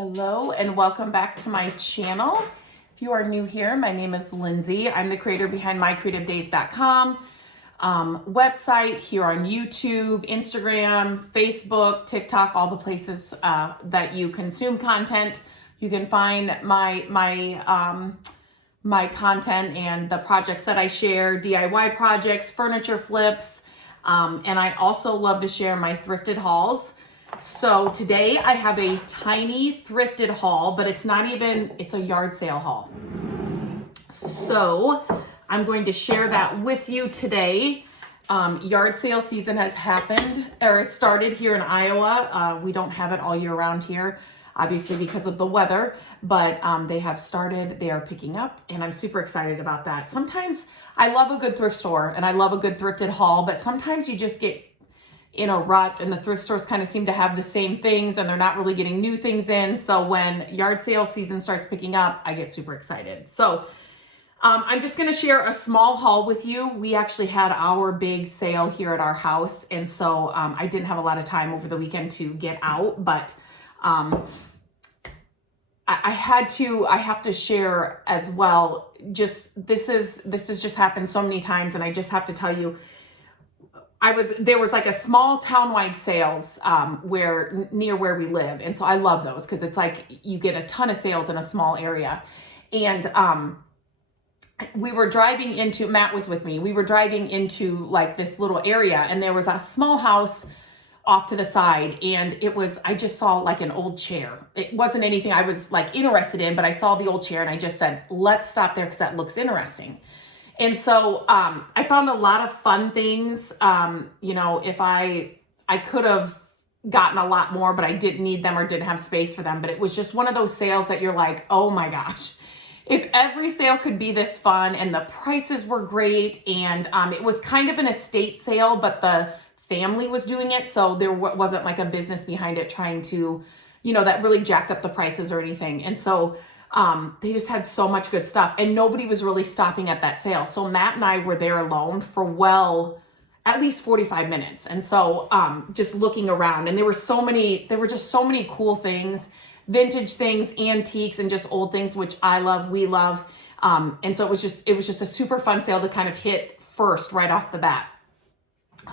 Hello and welcome back to my channel. If you are new here, my name is Lindsay. I'm the creator behind mycreativedays.com website, here on YouTube, Instagram, Facebook, TikTok, all the places that you consume content. You can find my content and the projects that I share, DIY projects, furniture flips, and I also love to share my thrifted hauls. So today I have a tiny thrifted haul, but it's a yard sale haul. So I'm going to share that with you today. Yard sale season has started here in Iowa. We don't have it all year round here, obviously because of the weather, but they have started, they are picking up, and I'm super excited about that. Sometimes I love a good thrift store and I love a good thrifted haul, but sometimes you just get in a rut and the thrift stores kind of seem to have the same things and they're not really getting new things in. So when yard sale season starts picking up, I get super excited. So I'm just going to share a small haul with you. We actually had our big sale here at our house. And so I didn't have a lot of time over the weekend to get out, but I have to share as well. This has just happened so many times, and I just have to tell you, there was like a small townwide sales near where we live. And so I love those because it's like you get a ton of sales in a small area. And we were driving into, Matt was with me, we were driving into like this little area, and there was a small house off to the side, and I just saw like an old chair. It wasn't anything I was like interested in, but I saw the old chair and I just said, let's stop there because that looks interesting. And so I found a lot of fun things. If I could have gotten a lot more, but I didn't need them or didn't have space for them. But it was just one of those sales that you're like, oh my gosh, if every sale could be this fun, and the prices were great. And it was kind of an estate sale, but the family was doing it. So there wasn't like a business behind it trying to, that really jacked up the prices or anything. And so they just had so much good stuff, and nobody was really stopping at that sale. So Matt and I were there alone for at least 45 minutes. And so just looking around, and there were just so many cool things, vintage things, antiques, and just old things, which I love, we love. And so it was just a super fun sale to kind of hit first right off the bat.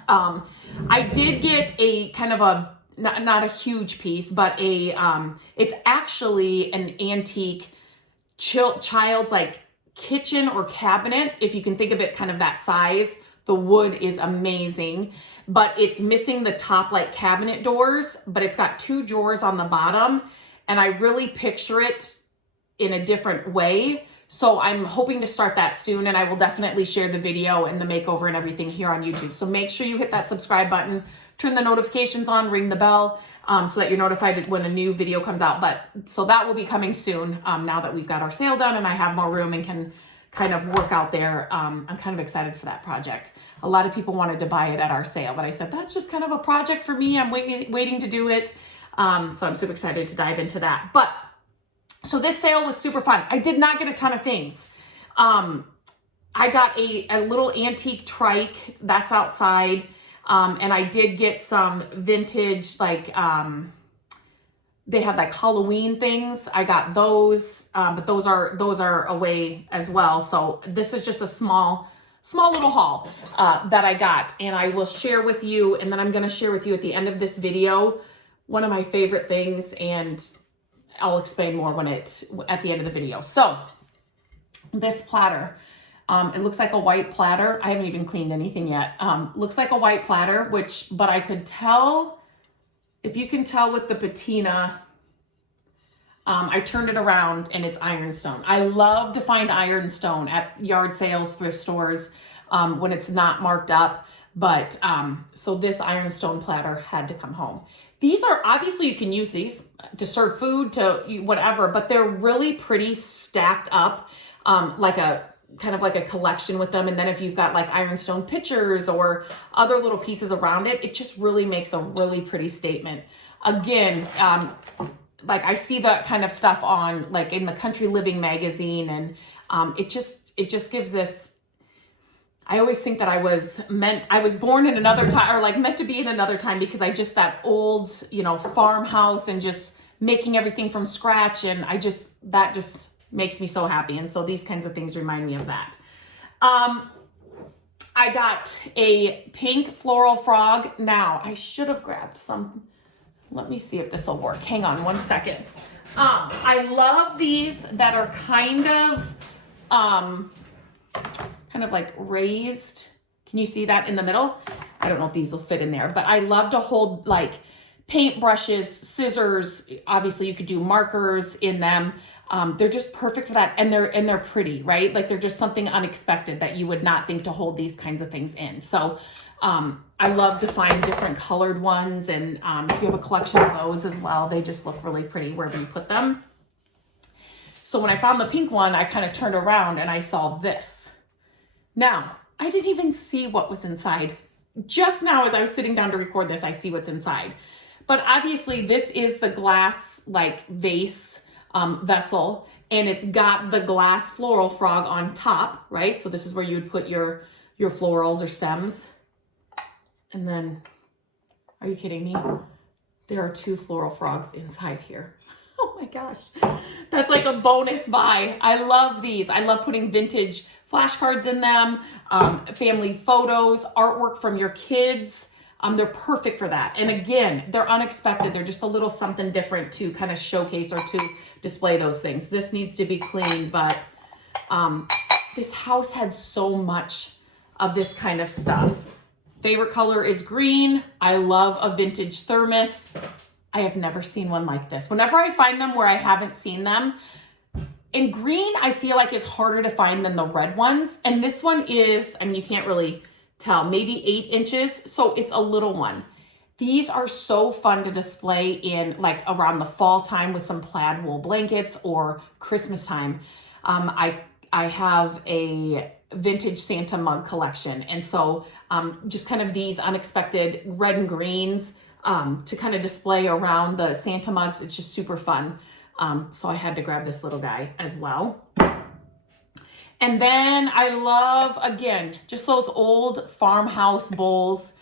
I did get a kind of not a huge piece, but it's actually an antique child's like kitchen or cabinet. If you can think of it kind of that size, the wood is amazing, but it's missing the top like cabinet doors, but it's got 2 drawers on the bottom, and I really picture it in a different way. So I'm hoping to start that soon, and I will definitely share the video and the makeover and everything here on YouTube. So make sure you hit that subscribe button, turn the notifications on, ring the bell, so that you're notified when a new video comes out. So that will be coming soon now that we've got our sale done and I have more room and can kind of work out there. I'm kind of excited for that project. A lot of people wanted to buy it at our sale, but I said, that's just kind of a project for me. I'm waiting to do it. So I'm super excited to dive into that. So this sale was super fun. I did not get a ton of things. I got a little antique trike that's outside. And I did get some vintage, like, they have like Halloween things. I got those, but those are away as well. So this is just a small little haul, that I got, and I will share with you. And then I'm going to share with you at the end of this video, one of my favorite things, and I'll explain more at the end of the video. So this platter, it looks like a white platter. I haven't even cleaned anything yet. Looks like a white platter, but I could tell, if you can tell with the patina, I turned it around and it's ironstone. I love to find ironstone at yard sales, thrift stores, when it's not marked up. But so this ironstone platter had to come home. These are, obviously you can use these to serve food, to whatever, but they're really pretty stacked up, kind of like a collection with them. And then if you've got like ironstone pictures or other little pieces around it, it just really makes a really pretty statement. Again, like I see that kind of stuff on like in the Country Living magazine, and it just gives this, I always think that I was born in another time, or like meant to be in another time, because that old, farmhouse and just making everything from scratch. And that just makes me so happy. And so these kinds of things remind me of that. I got a pink floral frog. Now, I should have grabbed some. Let me see if this will work. Hang on one second. I love these that are kind of like raised. Can you see that in the middle? I don't know if these will fit in there, but I love to hold like paint brushes, scissors. Obviously you could do markers in them. They're just perfect for that. And they're pretty, right? Like they're just something unexpected that you would not think to hold these kinds of things in. So, I love to find different colored ones. And, if you have a collection of those as well, they just look really pretty wherever you put them. So when I found the pink one, I kind of turned around and I saw this. Now, I didn't even see what was inside. Just now, as I was sitting down to record this, I see what's inside. But obviously this is the glass like vase vessel, and it's got the glass floral frog on top, right? So this is where you would put your florals or stems. And then, are you kidding me? There are 2 floral frogs inside here. Oh my gosh. That's like a bonus buy. I love these. I love putting vintage flashcards in them, family photos, artwork from your kids. They're perfect for that. And again, they're unexpected. They're just a little something different to kind of showcase or to display those things. This needs to be cleaned, but this house had so much of this kind of stuff. Favorite color is green. I love a vintage thermos. I have never seen one like this. Whenever I find them where I haven't seen them, in green, I feel like it's harder to find than the red ones. And this one is, I mean, you can't really tell, maybe 8 inches. So it's a little one. These are so fun to display in like around the fall time with some plaid wool blankets or Christmas time. I have a vintage Santa mug collection. And so just kind of these unexpected red and greens to kind of display around the Santa mugs. It's just super fun. So I had to grab this little guy as well. And then I love, again, just those old farmhouse bowls.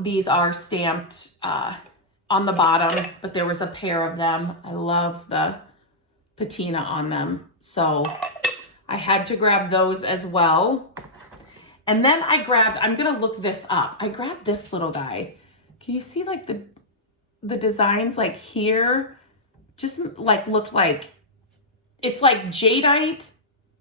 These are stamped on the bottom, but there was a pair of them. I love the patina on them. So I had to grab those as well. And then I grabbed, I'm going to look this up. I grabbed this little guy. Can you see like the designs like here? Just like looked like, it's like jadeite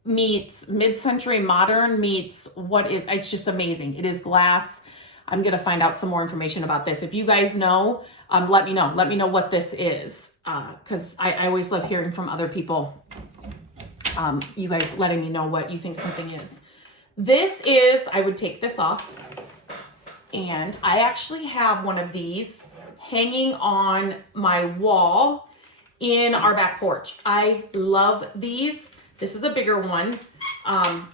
meets mid-century modern meets it's just amazing. It is glass. I'm going to find out some more information about this. If you guys know, let me know. Let me know what this is. Because I always love hearing from other people. You guys letting me know what you think something is. This is, I would take this off. And I actually have one of these hanging on my wall in our back porch. I love these. This is a bigger one.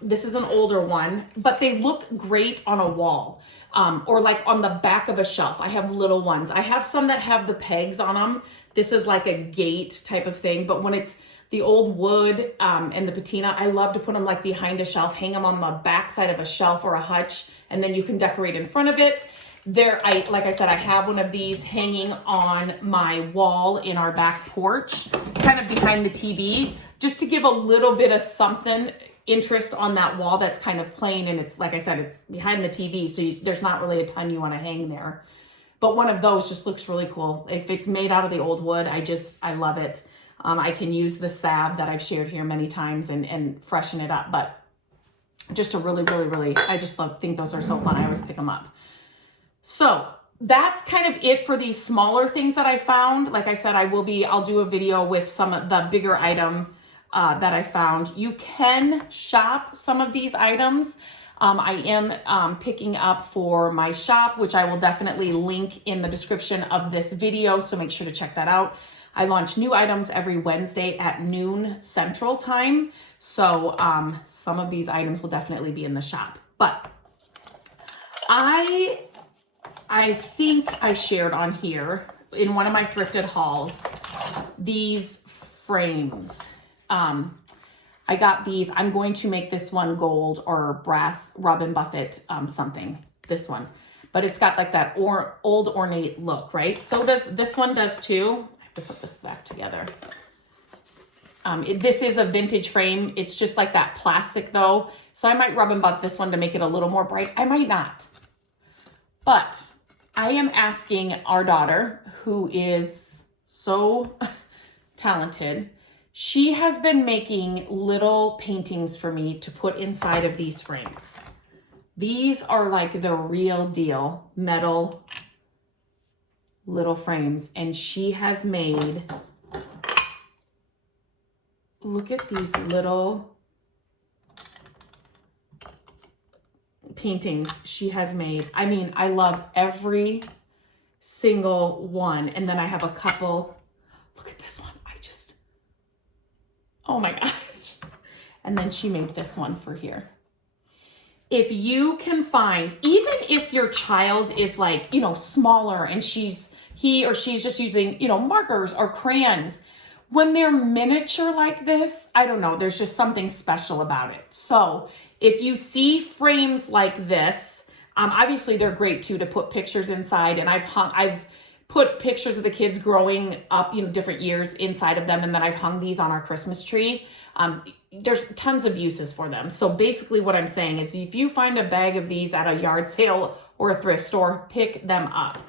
This is an older one, but they look great on a wall or like on the back of a shelf. I have little ones. I have some that have the pegs on them. This is like a gate type of thing, but when it's the old wood and the patina, I love to put them like behind a shelf, hang them on the back side of a shelf or a hutch, and then you can decorate in front of it. Like I said, I have one of these hanging on my wall in our back porch, kind of behind the TV, just to give a little bit of something interest on that wall that's kind of plain. And it's, like I said, it's behind the TV, so there's not really a ton you want to hang there. But one of those just looks really cool. If it's made out of the old wood, I love it. I can use the salve that I've shared here many times and freshen it up. But just a really, really, really, I just think those are so fun. I always pick them up. So that's kind of it for these smaller things that I found. Like I said, I'll do a video with some of the bigger item that I found. You can shop some of these items. I am picking up for my shop, which I will definitely link in the description of this video. So make sure to check that out. I launch new items every Wednesday at noon Central Time. So some of these items will definitely be in the shop. But I think I shared on here in one of my thrifted hauls, these frames. I got these. I'm going to make this one gold or brass Robin Buffett something, this one. But it's got like that old ornate look, right? So this one does too. to put this back together. This is a vintage frame. It's just like that plastic though. So I might rub and buff this one to make it a little more bright. I might not. But I am asking our daughter, who is so talented, she has been making little paintings for me to put inside of these frames. These are like the real deal metal little frames. And she has made, look at these little paintings she has made. I mean, I love every single one. And then I have a couple, look at this one. Oh my gosh. And then she made this one for here. If you can find, even if your child is like, you know, smaller and he or she's just using, you know, markers or crayons, when they're miniature like this, I don't know, there's just something special about it. So if you see frames like this, obviously they're great too to put pictures inside. And I've put pictures of the kids growing up, you know, different years inside of them. And then I've hung these on our Christmas tree. There's tons of uses for them. So basically what I'm saying is if you find a bag of these at a yard sale or a thrift store, pick them up.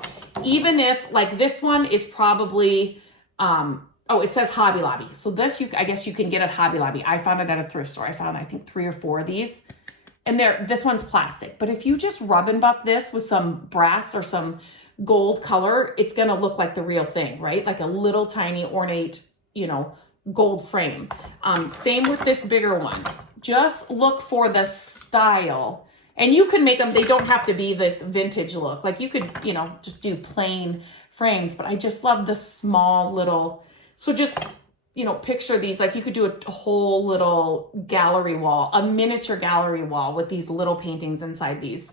Even if like this one is probably, oh, it says Hobby Lobby. So this, I guess you can get at Hobby Lobby. I found it at a thrift store. I found, I think 3 or 4 of these. And this one's plastic. But if you just rub and buff this with some brass or some gold color, it's going to look like the real thing, right? Like a little tiny ornate, you know, gold frame. Same with this bigger one. Just look for the style, and you can make them, they don't have to be this vintage look. Like you could, you know, just do plain frames, but I just love the small little, so just, you know, picture these, like you could do a whole little gallery wall, a miniature gallery wall with these little paintings inside these.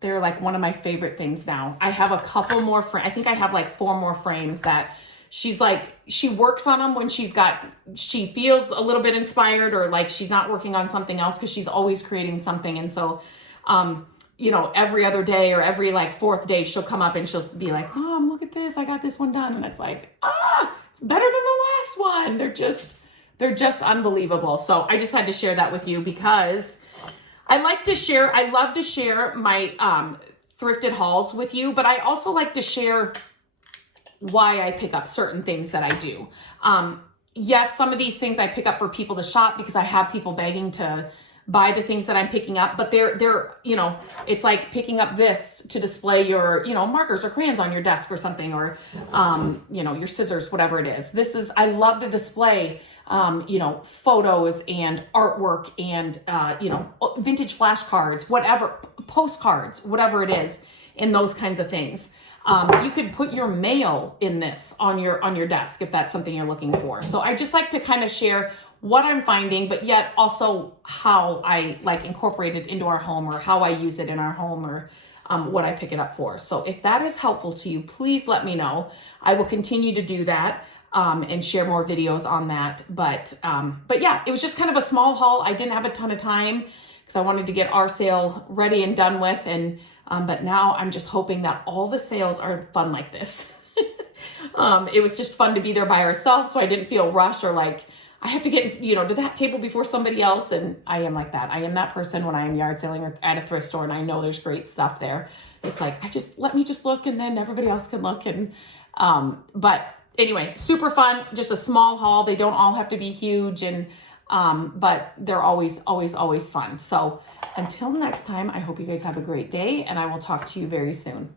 They're like one of my favorite things now. I have a couple more I think I have like 4 more frames that she's like, she works on them when she feels a little bit inspired or like she's not working on something else because she's always creating something. And so, you know, every other day or every like 4th day, she'll come up and she'll be like, Mom, look at this. I got this one done. And it's like, it's better than the last one. They're just unbelievable. So I just had to share that with you because I love to share my thrifted hauls with you, but I also like to share why I pick up certain things that I do. Yes, some of these things I pick up for people to shop because I have people begging to buy the things that I'm picking up, but they're, you know, it's like picking up this to display your, you know, markers or crayons on your desk or something, or, you know, your scissors, whatever it is. I love to display you know, photos and artwork and, you know, vintage flashcards, whatever, postcards, whatever it is, in those kinds of things. You could put your mail in this on your desk if that's something you're looking for. So I just like to kind of share what I'm finding, but yet also how I like incorporate it into our home or how I use it in our home or what I pick it up for. So if that is helpful to you, please let me know. I will continue to do that. And share more videos on that. But yeah, it was just kind of a small haul. I didn't have a ton of time because I wanted to get our sale ready and done with. And, but now I'm just hoping that all the sales are fun like this. It was just fun to be there by ourselves. So I didn't feel rushed or like I have to get, you know, to that table before somebody else. And I am like that. I am that person when I am yard selling or at a thrift store and I know there's great stuff there. It's like, let me just look and then everybody else can look. And, but anyway, super fun, just a small haul. They don't all have to be huge, and but they're always fun. So until next time, I hope you guys have a great day, and I will talk to you very soon.